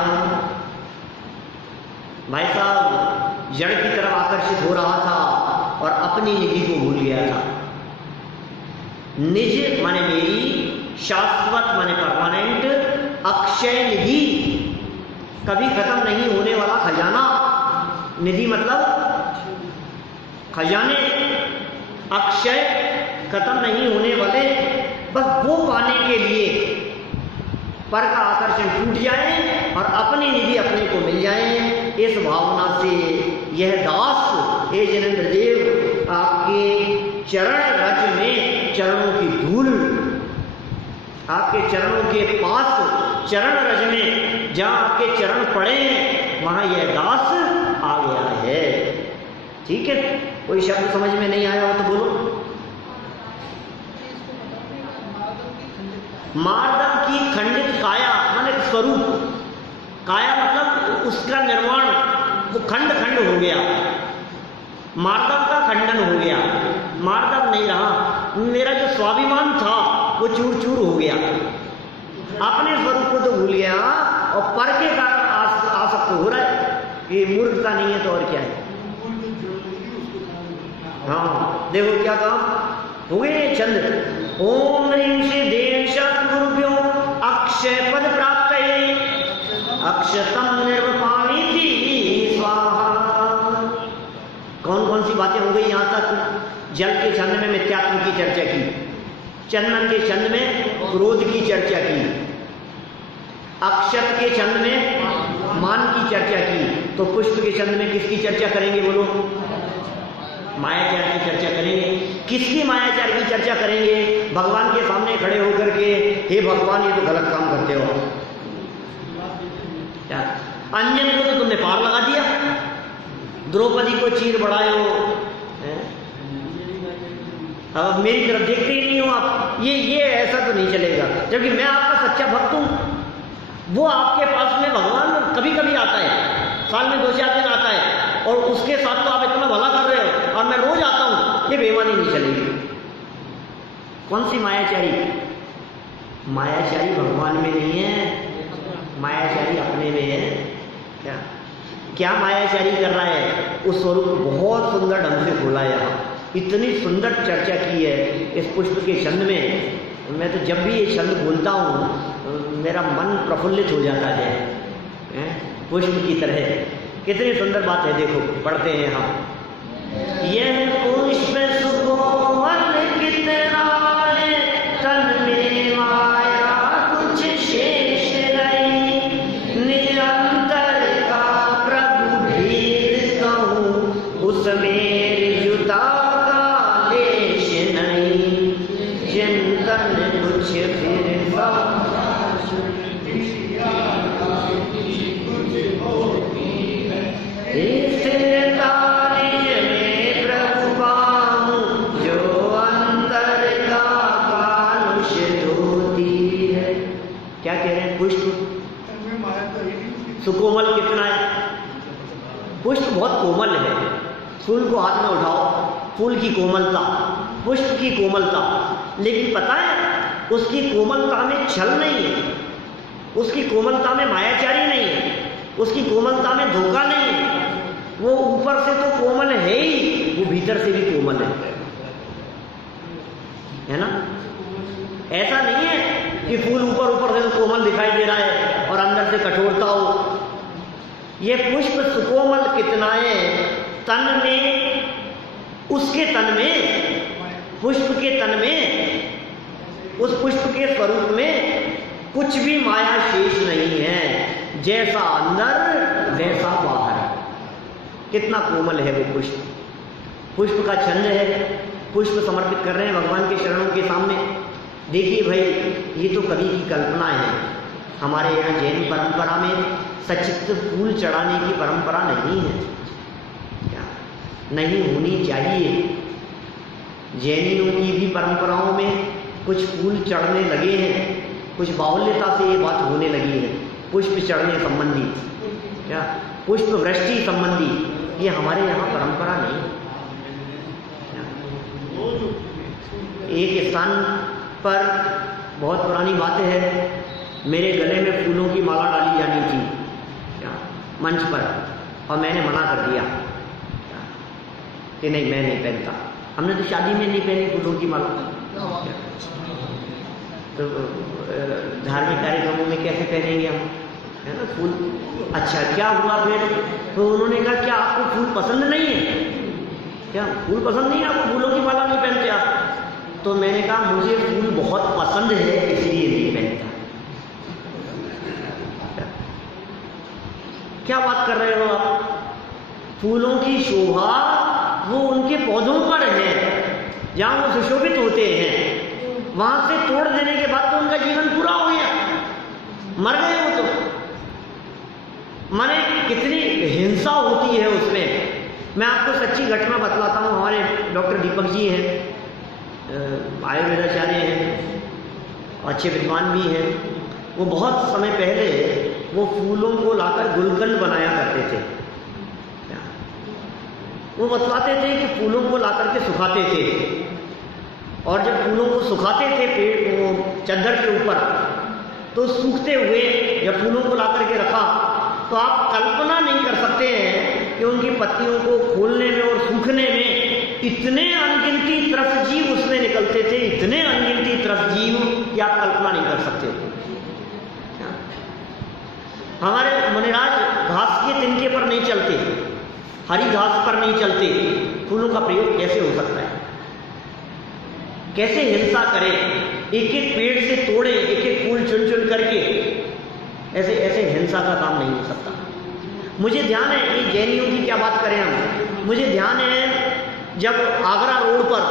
भाई साहब जड़ की तरफ आकर्षित हो रहा था और अपनी निधि को भूल गया था। निज माने मेरी, शाश्वत माने परमानेंट, अक्षय निधि कभी खत्म नहीं होने वाला खजाना। निधि मतलब खजाने, अक्षय खत्म नहीं होने वाले। बस वो पाने के लिए पर का आकर्षण टूट जाए और अपनी निधि अपने को मिल जाए, इस भावना से यह दास हे जिनेंद्र देव आपके चरण रज में, चरणों की धूल, आपके चरणों के पास चरण रज में जहां आपके चरण पड़े वहां यह दास आ गया है। ठीक है, कोई शब्द समझ में नहीं आया हो तो बोलो। मार्दव की खंडित काया माने स्वरूप, काया मतलब उसका निर्माण, वो खंड खंड हो गया, मार्दव का खंडन हो गया, मार्दव नहीं रहा। मेरा जो स्वाभिमान था वो चूर चूर हो गया, अपने स्वरूप को तो भूल गया और पर के कारण आसक्त हो रहा है। ये मूर्खता नहीं है तो और क्या है। हाँ देखो क्या काम हो गए छंद। ओम ह्रीं श्री देव सद्गुरुभ्यो अक्षय पद प्राप्त अक्षतम निर्वपाणिति स्वाहा। कौन कौन सी बातें हो गई यहाँ तक? जल के छंद में मिथ्यात्व की चर्चा की, चंदन के छंद में क्रोध की चर्चा की, अक्षत के छंद में मान की चर्चा की, तो पुष्प के छंद में किसकी चर्चा करेंगे बोलो? मायाचार की चर्चा करेंगे। किसकी मायाचार की चर्चा करेंगे? भगवान के सामने खड़े होकर के, हे भगवान ये तो गलत काम करते हो। क्या अंजन को तो तुमने पार लगा दिया, द्रौपदी को चीर बढ़ाए हो, अब मेरी तरफ देखते ही नहीं हो आप। ये ऐसा तो नहीं चलेगा, जबकि मैं आपका सच्चा भक्त हूं। वो आपके पास में भगवान कभी कभी आता है, साल में 2-4 दिन आता है, और उसके साथ तो आप इतना भला कर रहे हो और मैं रोज आता हूं, ये बेईमानी नहीं चलेगी। कौन सी मायाचारी? मायाचारी भगवान में नहीं है, मायाचारी अपने में है। क्या मायाचारी कर रहा है? उस स्वरूप को बहुत सुंदर ढंग से खोला है। यहाँ इतनी सुंदर चर्चा की है इस पुष्प के छंद में। मैं तो जब भी ये छंद बोलता हूँ मेरा मन प्रफुल्लित हो जाता है, पुष्प की तरह। कितनी सुंदर बात है, देखो पढ़ते हैं हम। यह पुष्प सुकोमल कितना है, तन में माया कुछ शेष नहीं, निरंतर का प्रभु भेद कहूँ, उसमें ऋजुता का लेश नहीं, चिंतन कुछ फिर सुकोमल कितना है? पुष्प बहुत कोमल है। फूल को हाथ में उठाओ, फूल की कोमलता, पुष्प की कोमलता, लेकिन पता है उसकी कोमलता में छल नहीं है, उसकी कोमलता में मायाचारी नहीं है, उसकी कोमलता में धोखा नहीं है। वो ऊपर से तो कोमल है ही, वो भीतर से भी कोमल है ना? ऐसा नहीं है कि फूल ऊपर से तो कोमल दिखाई दे रहा है और अंदर से कठोरता हो। ये पुष्प सुकोमल कितनाए, तन में, उसके तन में, पुष्प के तन में, उस पुष्प के स्वरूप में कुछ भी माया शेष नहीं है। जैसा अंदर वैसा बाहर। कितना कोमल है वो पुष्प। पुष्प का छंद है, पुष्प समर्पित कर रहे हैं भगवान के चरणों के सामने। देखिए भाई, ये तो कवि की कल्पना है। हमारे यहाँ जैन परंपरा में सचित्र फूल चढ़ाने की परंपरा नहीं है, क्या नहीं होनी चाहिए। जैनियों की भी परंपराओं में कुछ फूल चढ़ने लगे हैं, कुछ बाहुल्यता से ये बात होने लगी है। पुष्प चढ़ने संबंधी, क्या पुष्प वृष्टि संबंधी, ये हमारे यहाँ परंपरा नहीं। एक स्थान पर बहुत पुरानी बात है, मेरे गले में फूलों की माला डाली जानी थी क्या मंच पर, और मैंने मना कर दिया कि नहीं, मैं नहीं पहनता। हमने तो शादी में नहीं पहनी फूलों की माला, तो धार्मिक कार्यक्रमों में कैसे पहनेंगे हम, है ना फूल। अच्छा क्या हुआ फिर? तो उन्होंने कहा क्या आपको फूल पसंद नहीं है? क्या फूल पसंद नहीं है आपको? फूलों की माला नहीं पहनते आप? तो मैंने कहा मुझे फूल बहुत पसंद है, इसलिए नहीं पहनता। क्या बात कर रहे हो आप? फूलों की शोभा वो उनके पौधों पर है, जहां वो सुशोभित होते हैं। वहां से तोड़ देने के बाद तो उनका जीवन पूरा हो गया, मर गए वो तो। माने कितनी हिंसा होती है उसमें। मैं आपको सच्ची घटना बतलाता हूँ। हमारे डॉक्टर दीपक जी हैं, आयुर्वेदाचार्य हैं, अच्छे विद्वान भी हैं। वो बहुत समय पहले वो फूलों को लाकर गुलकंद बनाया करते थे। वो बतलाते थे कि फूलों को लाकर के सुखाते थे, और जब फूलों को सुखाते थे पेड़ वो चद्दर के ऊपर, तो सूखते हुए जब फूलों को लाकर के रखा, तो आप कल्पना नहीं कर सकते हैं कि उनकी पत्तियों को खोलने में और सूखने में इतने अनगिनती त्रस्त जीव उसमें निकलते थे, इतने अनगिनती त्रस्त जीव कि आप कल्पना नहीं कर सकते। हमारे मुनिराज घास के तिनके पर नहीं चलते, हरी घास पर नहीं चलते, फूलों का प्रयोग कैसे हो सकता है? कैसे हिंसा करें, एक एक पेड़ से तोड़े, एक एक फूल चुन चुन करके, ऐसे ऐसे हिंसा का काम नहीं हो सकता। मुझे ध्यान है, ये जैनियों की क्या बात करें हम, मुझे ध्यान है जब आगरा रोड पर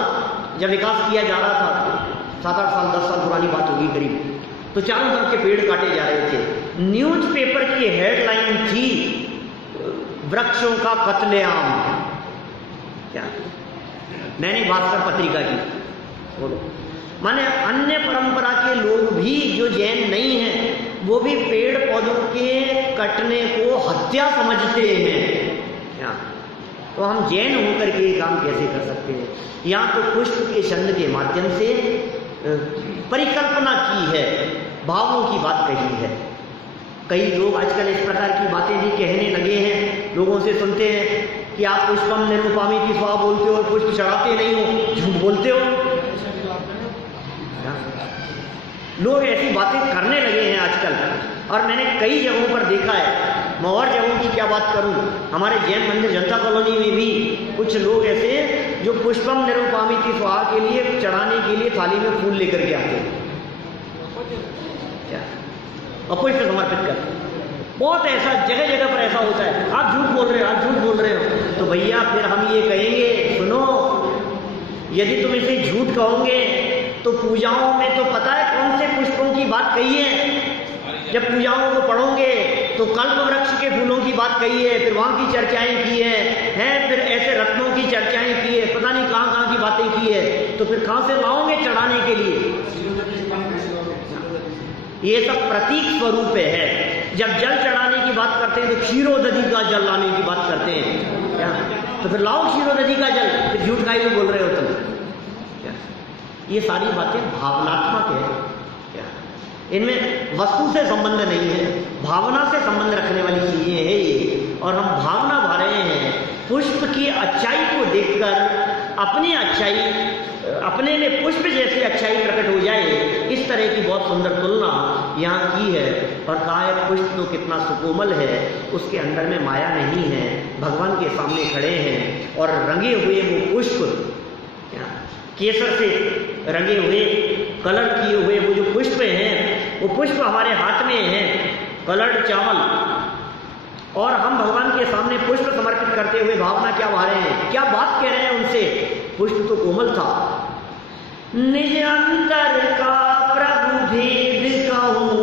जब विकास किया जा रहा था, 7-8 साल 10 साल पुरानी बात होगी करीब, तो चारों तरफ के पेड़ काटे जा रहे थे। न्यूज़पेपर की हेडलाइन थी वृक्षों का कत्लेआम। क्या? दैनिक भास्कर पत्रिका की। माने अन्य परंपरा के लोग भी जो जैन नहीं हैं वो भी पेड़ पौधों के कटने को हत्या समझते हैं। क्या? तो हम जैन होकर के ये काम कैसे कर सकते हैं? यहाँ तो पुष्प के छंद के माध्यम से परिकल्पना की है, भावों की बात कही है। कई लोग आजकल इस प्रकार की बातें भी कहने लगे हैं, लोगों से सुनते हैं कि आप पुष्पम निरूपामी की स्वाहा बोलते हो, पुष्प चढ़ाते नहीं हो, झूठ बोलते हो। लोग ऐसी बातें करने लगे हैं आजकल, और मैंने कई जगहों पर देखा है। मैं और जगहों की क्या बात करूं, हमारे जैन मंदिर जनता कॉलोनी में भी कुछ लोग ऐसे जो पुष्पम निरूपामी की स्वाहा के लिए चढ़ाने के लिए थाली में फूल लेकर के आते हैं, क्या और पुष्प समर्पित करते हैं। बहुत ऐसा जगह जगह पर ऐसा होता है। आप झूठ बोल रहे हो, आप झूठ बोल रहे हो, तो भैया फिर हम ये कहेंगे, सुनो, यदि तुम इसे झूठ कहोगे तो पूजाओं में तो पता है कौन से पुष्पों की बात कही है। जब पूजाओं को पढ़ोगे तो कल्प वृक्ष के फूलों की बात कही है, फिर वहां की चर्चाएं की है, फिर ऐसे रत्नों की चर्चाएं की है, पता नहीं कहां कहां की बातें की है। तो फिर कहां से लाओगे चढ़ाने के लिए? ये सब प्रतीक स्वरूप है। जब जल चढ़ाने की बात करते हैं तो क्षीरोदधि का जल लाने की बात करते हैं, क्या? तो फिर लाओ क्षीरोदधि का जल, फिर झूठ काहे को बोल रहे हो तुम? ये सारी बातें भावनात्मक है। क्या? इनमें वस्तु से संबंध नहीं है, भावना से संबंध रखने वाली चीजें हैं ये। और हम भावना भा रहे हैं। पुष्प की अच्छाई को देखकर अपनी अच्छाई, अपने में पुष्प जैसी अच्छाई प्रकट हो जाए, इस तरह की बहुत सुंदर तुलना यहाँ की है। और कहा है पुष्प तो कितना सुकोमल है, उसके अंदर में माया नहीं है, भगवान के सामने खड़े हैं और रंगे हुए वो पुष्प, केसर से रंगे हुए, कलर किए हुए वो जो पुष्प हैं, वो पुष्प हमारे हाथ में हैं, कलर्ड चावल, और हम भगवान के सामने पुष्प समर्पित करते हुए भावना क्या भा रहे हैं, क्या बात कह रहे हैं उनसे? पुष्प तो कोमल था। निज अंतर का प्रभु भेद कहूं,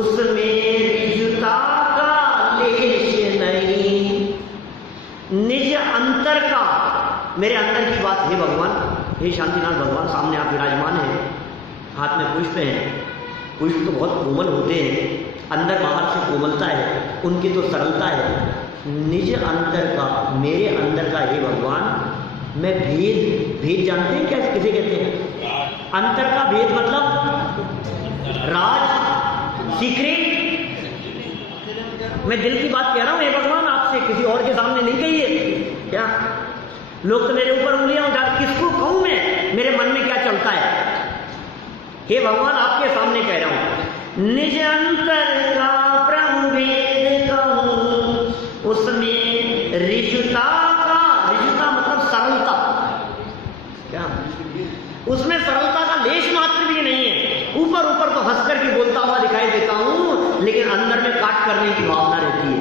उसमें रिजुता का लेश नहीं। निज अंतर का, मेरे अंदर की बात है भगवान, हे शांतिनाथ भगवान सामने आप विराजमान हैं, हाथ में पुष्प हैं। पुष्प तो बहुत कोमल होते हैं, अंदर बाहर से कोमलता है, उनकी तो सरलता है। निज अंतर का, मेरे अंदर का हे भगवान, मैं भेद जानते हैं क्या किसे कहते हैं? अंतर का भेद मतलब राज, सीक्रेट। मैं दिल की बात कह रहा हूं हे भगवान आपसे, किसी और के सामने नहीं कही है। क्या लोग तो मेरे ऊपर उंगलियां उठा, किसको कहूं मैं मेरे मन में क्या चलता है? हे भगवान आपके सामने कह रहा हूं, निज अंतर का प्रभु भेद कहूं, उसमें रिजुता का, रिजुता मतलब सरलता, क्या? उसमें सरलता का लेश मात्र भी नहीं है। ऊपर ऊपर तो हंस करके बोलता हुआ दिखाई देता हूं, लेकिन अंदर में काट करने की भावना रहती है।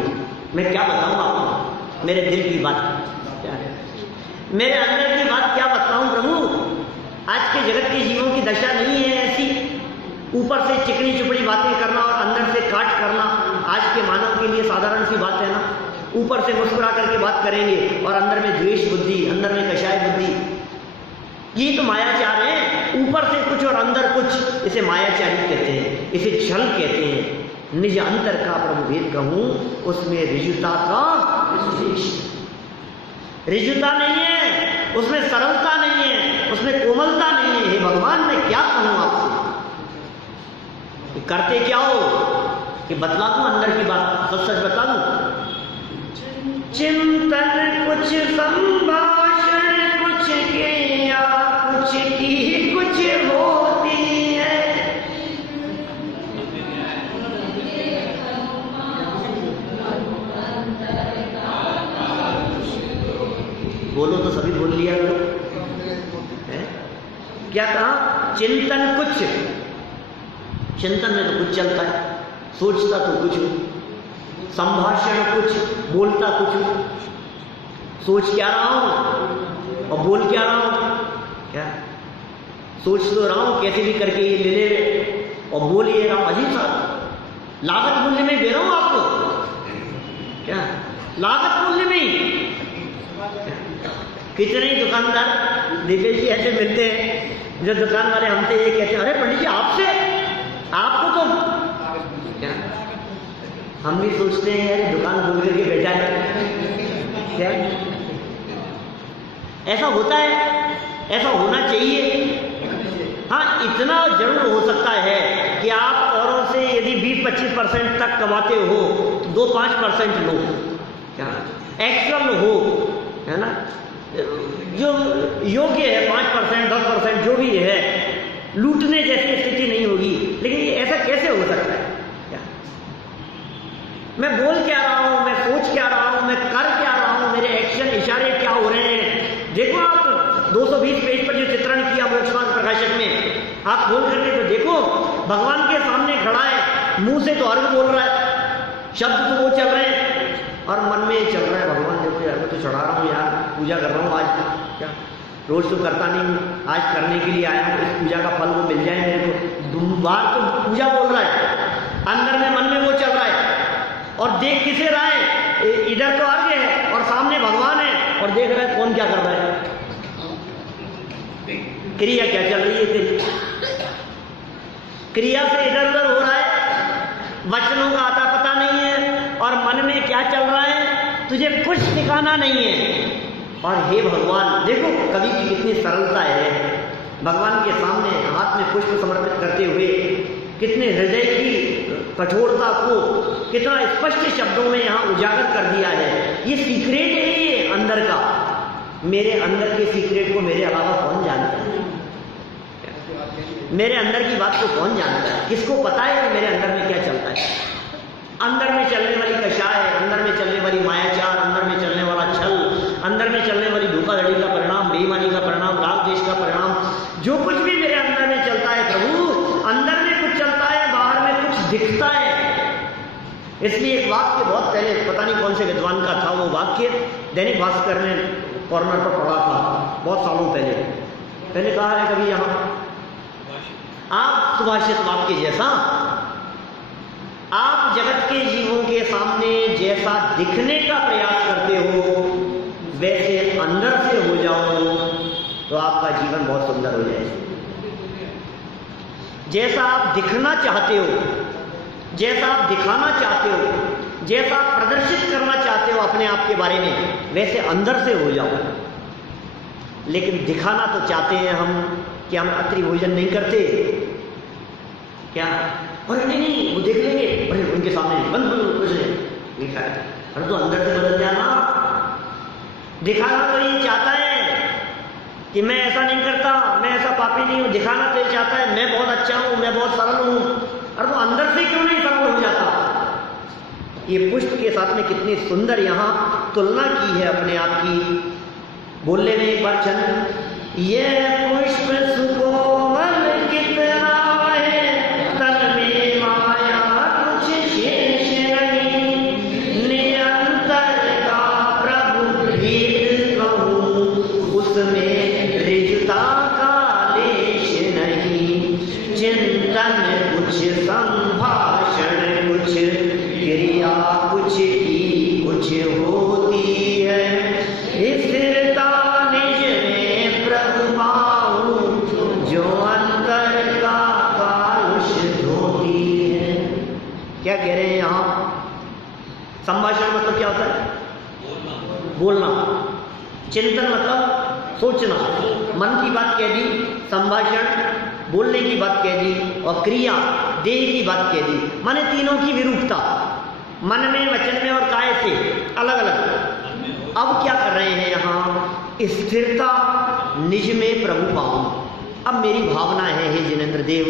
मैं क्या बताऊं आपको मेरे दिल की बात, क्या है मेरे अंदर की बात, क्या बताऊं प्रभु? आज के जगत के जीवों की दशा नहीं है ऐसी, ऊपर से चिकनी चुपड़ी बातें करना और अंदर से काट करना। आज के मानव के लिए साधारण सी बात है ना, ऊपर से मुस्कुरा करके बात करेंगे और अंदर में द्वेष बुद्धि, अंदर में कषाय बुद्धि। ये तो मायाचार है, ऊपर से कुछ और अंदर कुछ, इसे मायाचारी कहते हैं, इसे छल कहते हैं। निज अंतर का प्रभु भेद कहूं, उसमें रिजुता का रिजुता नहीं है, उसमें सरलता नहीं है, उसमें कोमलता नहीं है। हे भगवान मैं क्या कहूं आपसे? करते क्या हो कि बतला दूं अंदर की बात, सच सच बता दूं? चिंतन कुछ, संभाषण कुछ के, या कुछ की कुछ होती है। बोलो तो सभी बोल लिया है? क्या कहा? चिंतन कुछ, चिंतन में तो कुछ चलता है, सोचता तो कुछ हूं, संभाषण कुछ, बोलता कुछ हूं, सोच क्या रहा हूं और बोल क्या रहा हूं? क्या सोच तो रहा हूं कैसे भी करके ये ले ले और बोल ये रहा हूं। अजीब सा लागत मूल्य में दे रहा हूं आपको, क्या लागत मूल्य में ही। कितने ही दुकानदार दिव्य जी ऐसे मिलते हैं जो दुकान वाले हमसे ये कहते हैं, अरे पंडित जी आपसे, आपको तो क्या, हम भी सोचते हैं यार दुकान खोल करके बैठा है क्या? ऐसा होता है, ऐसा होना चाहिए। हाँ, इतना जरूर हो सकता है कि आप औरों से यदि 20-25% तक कमाते हो तो 2-5% लो, क्या एक्चुअल हो, है ना, जो योग्य है 5% 10% जो भी है, लूटने जैसी स्थिति नहीं होगी। लेकिन ये ऐसा कैसे हो सकता है? क्या मैं बोल क्या रहा हूं, मैं सोच क्या रहा हूं, मैं कर क्या रहा हूं, मेरे एक्शन इशारे क्या हो रहे हैं? देखो आप 220 पेज पर जो चित्रण किया मोक्षमार्ग प्रकाशक में, आप खोल करके तो देखो, भगवान के सामने खड़ा है, मुंह से तो अर्घ बोल रहा है, शब्द तो वो चल रहे हैं और मन में चल रहा है भगवान देखो यार मैं तो चढ़ा रहा हूँ यार, पूजा कर रहा हूँ आज, क्या रोज तो करता नहीं हूँ, आज करने के लिए आया हूँ, इस पूजा का फल वो मिल जाए मेरे को। बार तो पूजा बोल रहा है, अंदर में मन में वो चल रहा है और देख किसे रहा है? इधर तो अर्घ है और सामने भगवान है और देख रहा है कौन क्या कर रहा है, क्रिया क्या चल रही है तेरी? क्रिया से इधर उधर हो रहा है, वचनों का आता पता नहीं है और मन में क्या चल रहा है तुझे कुछ ठिकाना नहीं है। और हे भगवान देखो कवि की कितनी सरलता है, भगवान के सामने हाथ में पुष्प समर्पित करते हुए कितने हृदय की कठोरता को कितना स्पष्ट शब्दों में यहाँ उजागर कर दिया है। ये सीक्रेट है ये अंदर का, मेरे अंदर के सीक्रेट को मेरे अलावा कौन जानता है? मेरे अंदर की बात को कौन जानता है? किसको पता है कि मेरे अंदर में क्या चलता है? अंदर में चलने वाली कषाय, अंदर में चलने वाली मायाचार, अंदर में चलने वाला छल, अंदर में चलने वाली धोखाधड़ी का परिणाम, बेईमानी का परिणाम, राग द्वेष का परिणाम, जो कुछ भी मेरे अंदर में चलता है प्रभु, अंदर में कुछ चलता है, बाहर में कुछ दिखता है। इसलिए एक वाक्य बहुत पहले पता नहीं कौन से विद्वान का था, वो वाक्य दैनिक भास्कर ने कॉर्नर पर पढ़ा था बहुत सालों पहले। मैंने कहा है कभी यहाँ आप सुभाषित वाक्य जैसा, आप जगत के जीवों के सामने जैसा दिखने का प्रयास करते हो वैसे अंदर से हो जाओ तो आपका जीवन बहुत सुंदर हो जाएगा। जैसा आप दिखना चाहते हो, जैसा आप दिखाना चाहते हो, जैसा आप प्रदर्शित करना चाहते हो अपने आप के बारे में, वैसे अंदर से हो जाओ। लेकिन दिखाना तो चाहते हैं हम कि हम अति भोजन नहीं करते, क्या अरे नहीं वो देख लेंगे, अरे उनके सामने बंद कुछ नहीं लिखा है, अरे तो अंदर से बदल जाना। दिखाना तो ये चाहता है कि मैं ऐसा नहीं करता, मैं ऐसा पापी नहीं हूं, दिखाना तो ये चाहता है मैं बहुत अच्छा हूं, मैं बहुत सरल हूं, अरे तो अंदर से क्यों नहीं सरल हो जाता? ये पुष्प के साथ में कितनी सुंदर यहाँ तुलना की है अपने आप की। बोलने में एक बार चंद, ये पुष्प सुकोमल कितना है, तन में माया कुछ शेष नहीं, निरंतर का प्रभु भेद कहूं, उसमें रिजता का लेश नहीं, चिंतन कुछ संभाषण कुछ, क्रिया कुछ की कुछ होती है, स्थिरता निज में प्रभु पाऊं, जो अंतर का कालुष धोती है। क्या कह रहे हैं यहाँ? संभाषण मतलब क्या होता है? बोलना। चिंतन मतलब सोचना, मन की बात कह दी, संभाषण बोलने की बात कह दी और क्रिया देह की बात कह दी। माने तीनों की विरूपता, मन में, वचन में और काय से अलग अलग। अब क्या कर रहे हैं यहाँ? स्थिरता निज में प्रभु पाऊं। अब मेरी भावना है हे जिनेंद्र देव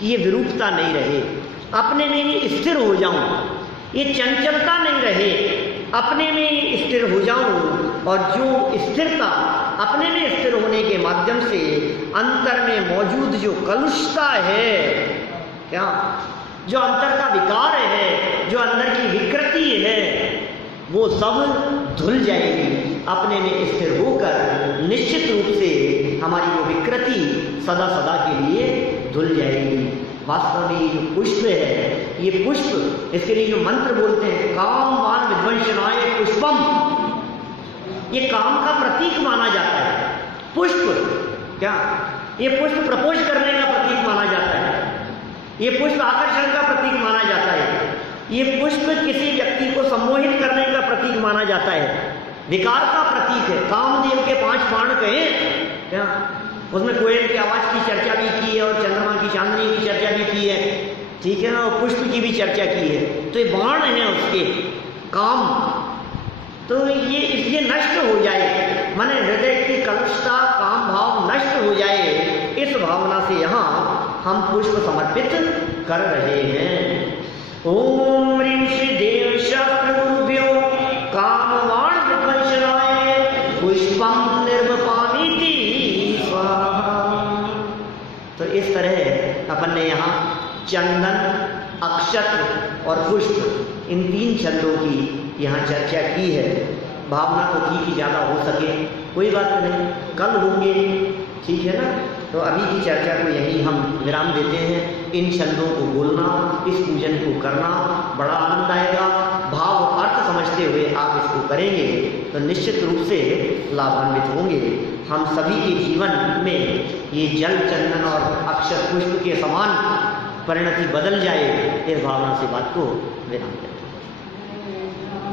कि ये विरूपता नहीं रहे, अपने में ही स्थिर हो जाऊं, ये चंचलता नहीं रहे, अपने में ही स्थिर हो जाऊं और जो स्थिरता अपने में स्थिर होने के माध्यम से अंतर में मौजूद जो कलुषता है, क्या जो अंतर का विकार है, जो अंदर की विकृति है, वो सब धुल जाएगी, अपने में स्थिर होकर निश्चित रूप से हमारी वो विकृति सदा सदा के लिए धुल जाएगी। वास्तव में ये जो पुष्प है, ये पुष्प, इसके लिए जो मंत्र बोलते हैं, कामवान विध्वंसनाय पुष्पम, ये काम का प्रतीक माना जाता है। पुष्प क्या, ये पुष्प प्रपोज करने का प्रतीक माना जाता है, ये पुष्प आकर्षण का प्रतीक माना जाता है, ये पुष्प किसी व्यक्ति को सम्मोहित करने का प्रतीक माना जाता है, विकार का प्रतीक है। कामदेव के 5 बाण कहें क्या, उसमें कोयल की आवाज की चर्चा भी की है और चंद्रमा की चांदनी की चर्चा भी की है, ठीक है ना, और पुष्प की भी चर्चा की है। तो ये बाण है उसके काम, तो ये नष्ट हो जाए, माने हृदय की कलुषता, काम भाव नष्ट हो जाए, इस भावना से यहाँ हम पुष्प समर्पित कर रहे हैं। ओम ह्रीं श्री देव शास्त्र गुरुभ्यो कामवाण विध्वंसनाय पुष्पम निर्वपामीति स्वाहा। तो इस तरह अपन ने यहाँ चंदन, अक्षत और पुष्प, इन 3 छंदों की यहाँ चर्चा की है। भावना तो थी कि ज़्यादा हो सके, कोई बात नहीं, कल होंगे, ठीक है ना। तो अभी की चर्चा को यहीं हम विराम देते हैं। इन छंदों को बोलना, इस पूजन को करना बड़ा आनंद आएगा। भाव अर्थ समझते हुए आप इसको करेंगे तो निश्चित रूप से लाभान्वित होंगे। हम सभी के जीवन में ये जल, चंदन और अक्षत पुष्प के समान परिणति बदल जाए, इस भावना से बात को विराम देते हैं।